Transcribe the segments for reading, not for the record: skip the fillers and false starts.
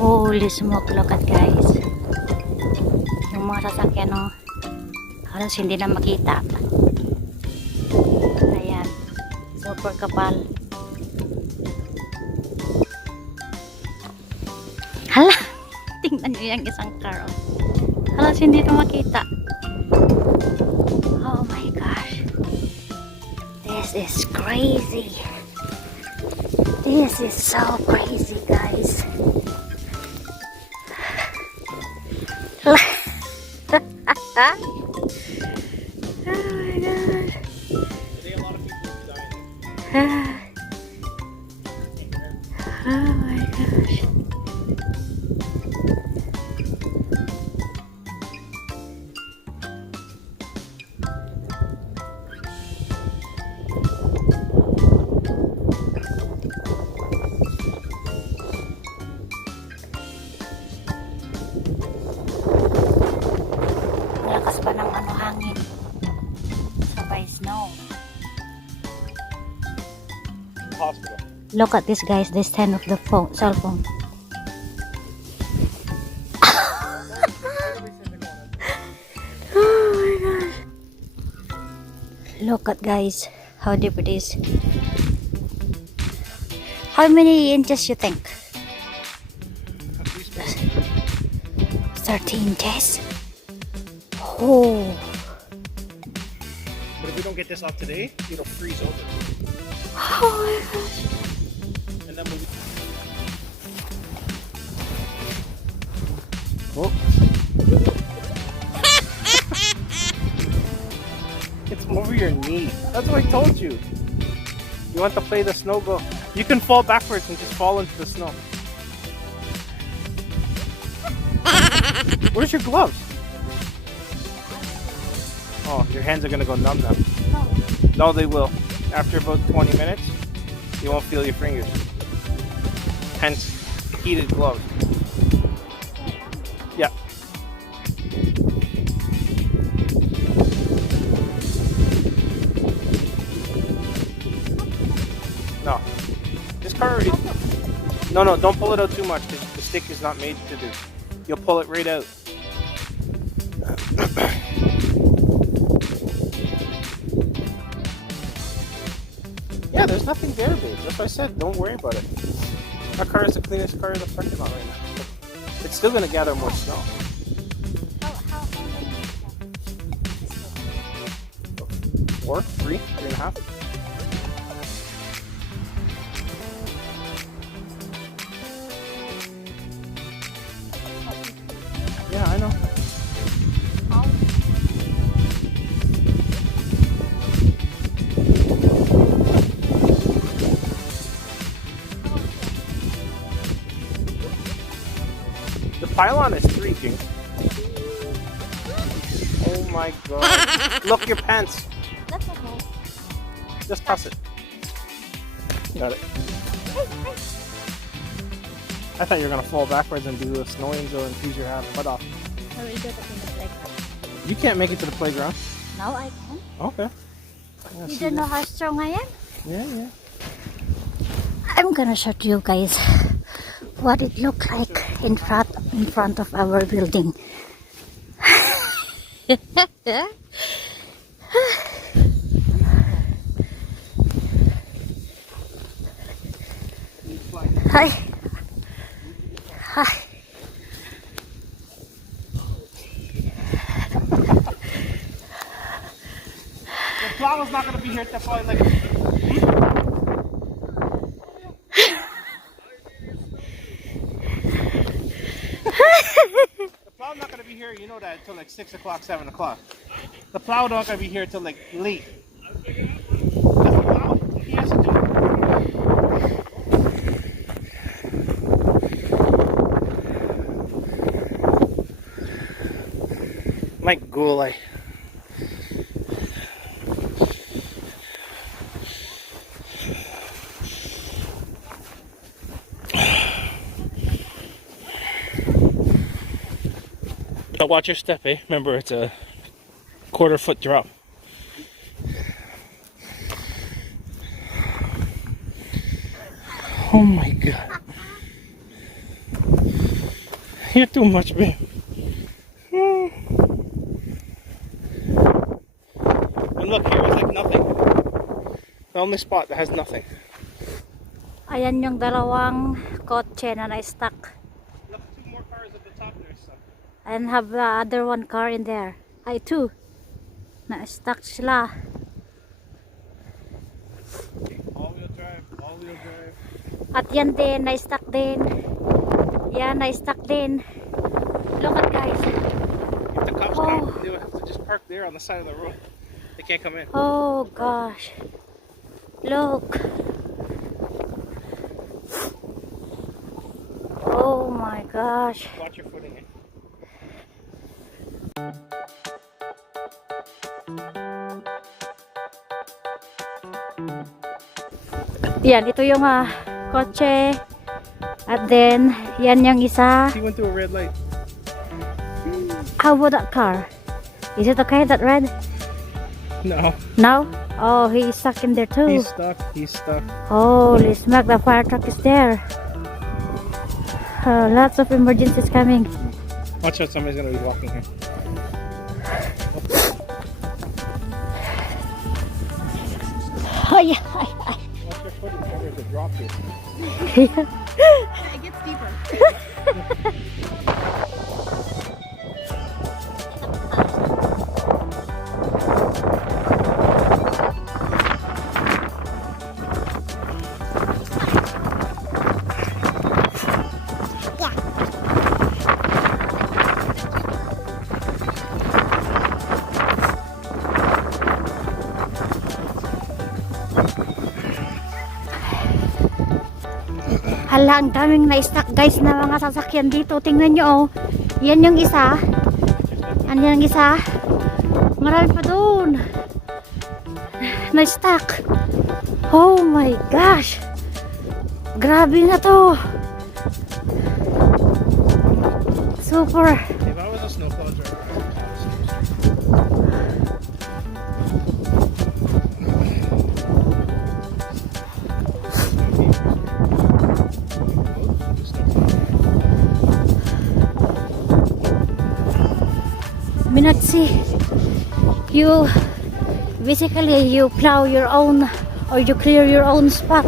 Holy smoke, look at guys. Yung mga sasakyan, no, halos hindi na makita. Ayan, super kapal. Hala, tingnan nyo yung isang car, oh. Halos hindi na makita. Oh my gosh, this is crazy. This is so crazy, guys. Oh my god. Oh my gosh. Malakas pa ng hangin. Sabay snow. Hospital. Look at this, guys. This time of the cell phone. Oh my gosh. Look at, guys, how deep it is. How many inches you think? 13 inches. Oh. But if we don't get this off today, it'll freeze over. Oh my gosh. And then oh. It's over your knee. That's what I told you. You want to play the snow, go. You can fall backwards and just fall into the snow. Where's your gloves? Oh, your hands are gonna go numb now. No, they will. After about 20 minutes, you won't feel your fingers. Hence, heated gloves. Yeah. No. This car already... No, don't pull it out too much because the stick is not made to do. You'll pull it right out. Yeah, there's nothing there, babe. That's what I said. Don't worry about it. Our car is the cleanest car in the parking lot right now. It's still going to gather more snow. Four, three and a half. Yeah, I know. The pylon is 3, Jing. Oh my god. Look, your pants. That's okay. Just toss it. Got it. I thought you were going to fall backwards and do a snow angel and freeze your butt off. I will do that in the playground. You can't make it to the playground. Now I can. Okay. Yeah, You don't know how strong I am? Yeah. I'm gonna show you guys what it looked like in front of our building. Hi. The plow's not going to be here till probably like... The plow's not going to be here, you know that, until like 6 o'clock, 7 o'clock. The plow not going to be here till like late. That's the plow. He has to do it. My gulay. But watch your step, eh? Remember, it's a quarter-foot drop. Oh my god. You're too much, babe. And look, here is like nothing. The only spot that has nothing. Ayan yung dalawang kotse na na-stuck. Look, 2 more cars at the top there. So. And have the other one car in there. Ay, 2. Na-stuck sila. All-wheel drive, all-wheel drive. At yan din, na-stuck din. Yan, na-stuck din. Look at guys. If the cops come, they would have to just park there on the side of the road. They can't come in. Oh gosh. Look. Oh my gosh. Watch your footing, eh? Yan, ito yung kotse. At then, yan yung isa. He went through a red light. How about that car? Is it okay, that red? No. No? Oh, he's stuck in there too. He's stuck. He's stuck. Holy smack, the fire truck is there. Lots of emergencies coming. Watch out, somebody's gonna be walking here. Oh yeah. Watch your footing. There's a drop here. It gets deeper. Hala, ang daming na-stuck guys na mga sasakyan dito. Tingnan nyo oh. Yan yung isa. Ano yung isa? Marami pa doon. Na-stuck. Oh my gosh. Grabe na to. Super. If I was a snowplow driver, Minatsi, you basically you plow your own or you clear your own spot.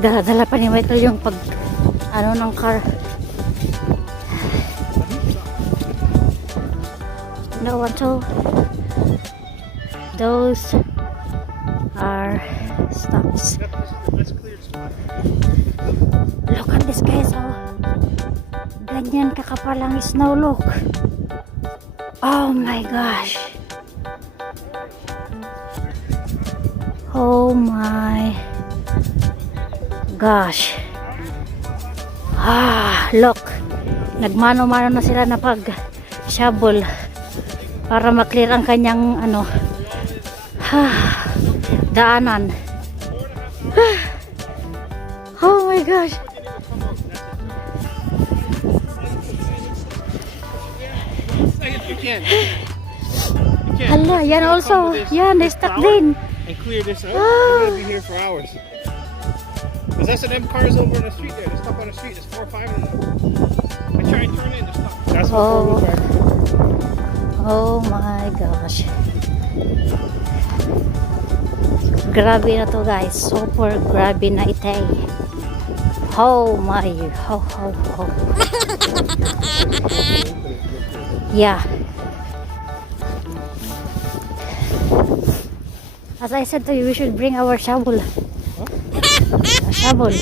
Dala pa ni Michael yung pag ano ng car. No one told. Those are stops. let's clear the spot. Look at this guys, oh. Ganyan kakapal ang snow, look. Oh my gosh. Oh my gosh. Look. Nagmano-mano na sila na pag shovel para maklear ang kanyang ano daanan. Oh my gosh. You can't. Hala, yan also. Yan, they stuck din. And clear this out. We're gonna be here for hours. Because that's the them cars over on the street there. They're stuck on the street. There's 4 or 5 of them. I try and turn in, they're stuck. That's what Oh. 4-wheel drive. Oh my gosh. Grabe na to guys. Super grabe na ite. Oh my. Oh. Yeah. As I said to you, we should bring our shovel. Huh? A shovel.